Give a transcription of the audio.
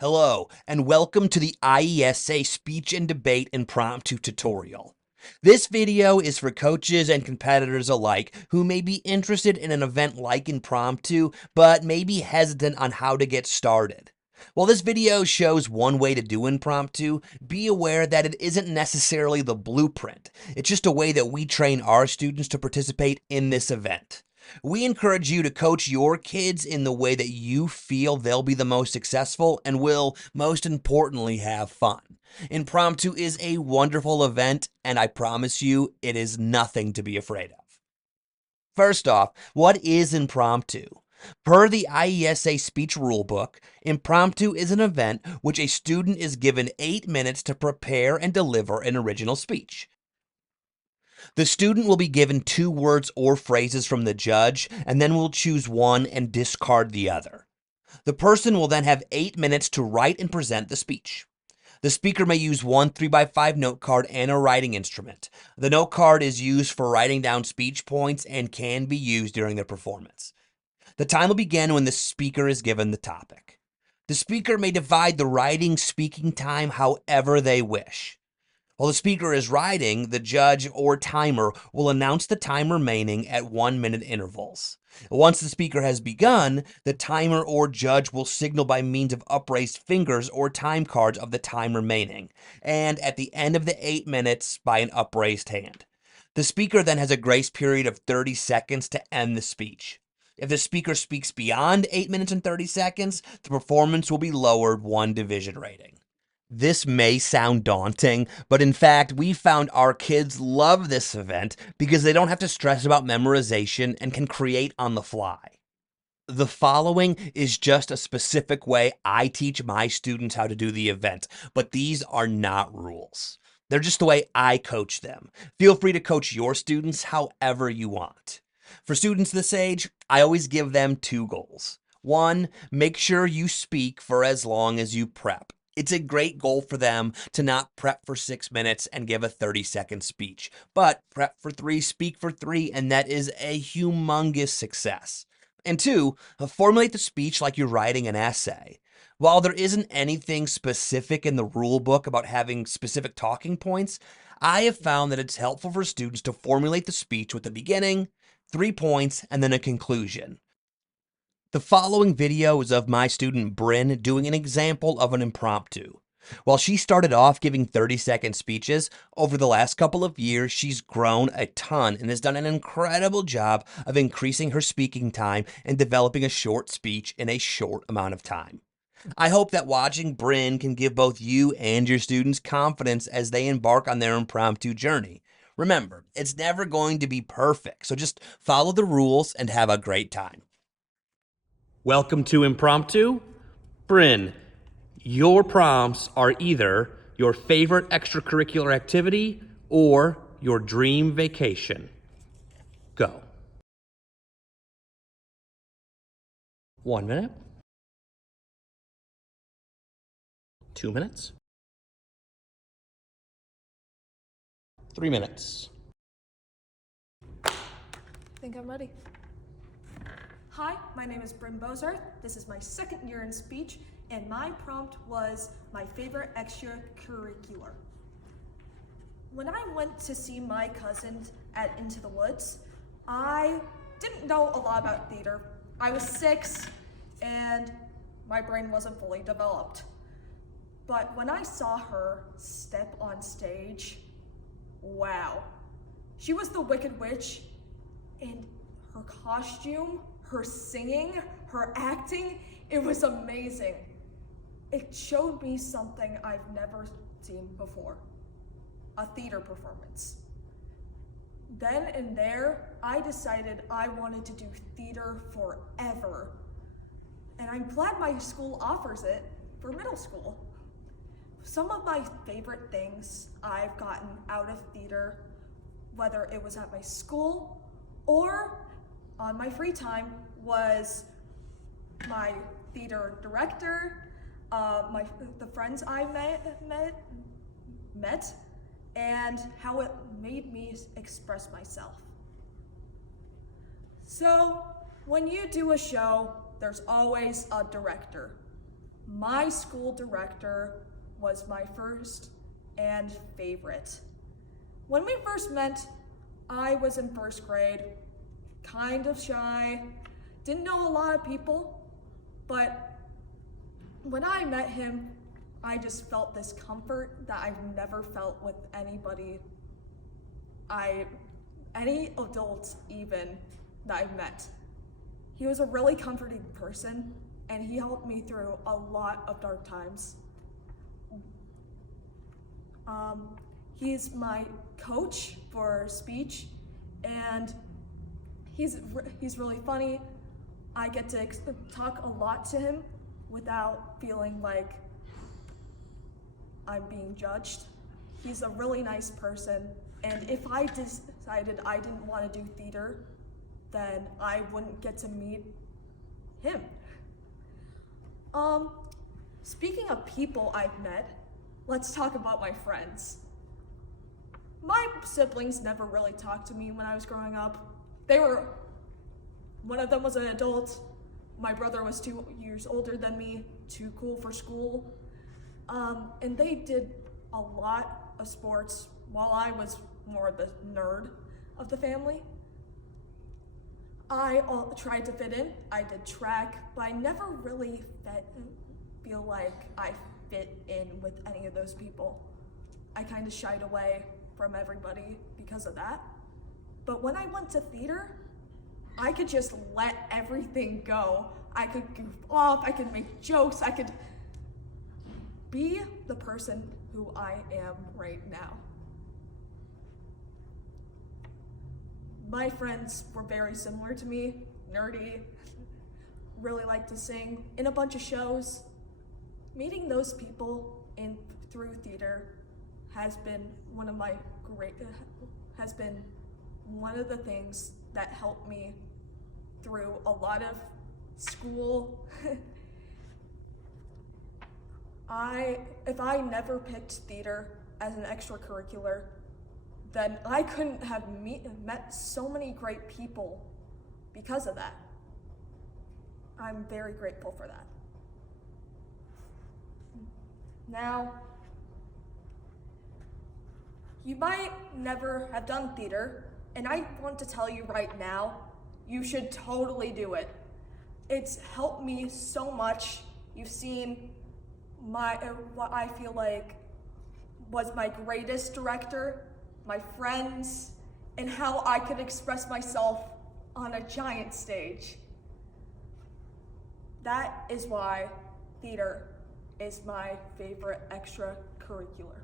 Hello, and welcome to the IESA Speech and Debate Impromptu tutorial. This video is for coaches and competitors alike who may be interested in an event like Impromptu, but may be hesitant on how to get started. While this video shows one way to do Impromptu, be aware that it isn't necessarily the blueprint. It's just a way that we train our students to participate in this event. We encourage you to coach your kids in the way that you feel they'll be the most successful and will, most importantly, have fun. Impromptu is a wonderful event, and I promise you, it is nothing to be afraid of. First off, what is Impromptu? Per the IESA speech rulebook, Impromptu is an event which a student is given 8 minutes to prepare and deliver an original speech. The student will be given 2 words or phrases from the judge, and then will choose one and discard the other. The person will then have 8 minutes to write and present the speech. The speaker may use one 3x5 note card and a writing instrument. The note card is used for writing down speech points and can be used during the performance. The time will begin when the speaker is given the topic. The speaker may divide the writing-speaking time however they wish. While the speaker is writing, the judge or timer will announce the time remaining at 1-minute intervals. Once the speaker has begun, the timer or judge will signal by means of upraised fingers or time cards of the time remaining, and at the end of the 8 minutes by an upraised hand. The speaker then has a grace period of 30 seconds to end the speech. If the speaker speaks beyond 8 minutes and 30 seconds, the performance will be lowered 1 division rating. This may sound daunting, but in fact, we found our kids love this event because they don't have to stress about memorization and can create on the fly. The following is just a specific way I teach my students how to do the event, but these are not rules. They're just the way I coach them. Feel free to coach your students however you want. For students this age, I always give them 2 goals. 1, make sure you speak for as long as you prep. It's a great goal for them to not prep for 6 minutes and give a 30-second speech, but prep for 3, speak for 3, and that is a humongous success. And 2, formulate the speech like you're writing an essay. While there isn't anything specific in the rule book about having specific talking points, I have found that it's helpful for students to formulate the speech with a beginning, 3 points, and then a conclusion. The following video is of my student Bryn doing an example of an impromptu. While she started off giving 30-second speeches, over the last couple of years she's grown a ton and has done an incredible job of increasing her speaking time and developing a short speech in a short amount of time. I hope that watching Bryn can give both you and your students confidence as they embark on their impromptu journey. Remember, it's never going to be perfect, so just follow the rules and have a great time. Welcome to Impromptu. Bryn, your prompts are either your favorite extracurricular activity or your dream vacation. Go. 1 minute. 2 minutes. 3 minutes. I think I'm ready. Hi, my name is Bryn Bozarth. This is my 2nd year in speech, and my prompt was my favorite extracurricular. When I went to see my cousins at Into the Woods, I didn't know a lot about theater. I was 6, and my brain wasn't fully developed. But when I saw her step on stage, wow. She was the Wicked Witch, and her costume, her singing, her acting, it was amazing. It showed me something I've never seen before, a theater performance. Then and there, I decided I wanted to do theater forever. And I'm glad my school offers it for middle school. Some of my favorite things I've gotten out of theater, whether it was at my school or on my free time, was my theater director, the friends I met, and how it made me express myself. So, when you do a show, there's always a director. my school director was my first and favorite. When we first met, I was in first grade, kind of shy, didn't know a lot of people, but when I met him, I just felt this comfort that I've never felt with anybody, any adults even, that I've met. He was a really comforting person, and he helped me through a lot of dark times. He's my coach for speech, and he's really funny. I get to talk a lot to him without feeling like I'm being judged. He's a really nice person, and if I decided I didn't want to do theater, then I wouldn't get to meet him. Speaking of people I've met, let's talk about my friends. My siblings never really talked to me when I was growing up. One of them was an adult. My brother was 2 years older than me, too cool for school. And they did a lot of sports while I was more the nerd of the family. I tried to fit in. I did track, but I never really feel like I fit in with any of those people. I kind of shied away from everybody because of that. But when I went to theater, I could just let everything go. I could goof off, I could make jokes, I could be the person who I am right now. My friends were very similar to me, nerdy, really liked to sing, in a bunch of shows. Meeting those people through theater has been one of the things that helped me through a lot of school. If I never picked theater as an extracurricular, then I couldn't have met so many great people because of that. I'm very grateful for that. Now, you might never have done theater, and I want to tell you right now, you should totally do it. It's helped me so much. You've seen what I feel like was my greatest director, my friends, and how I could express myself on a giant stage. That is why theater is my favorite extracurricular.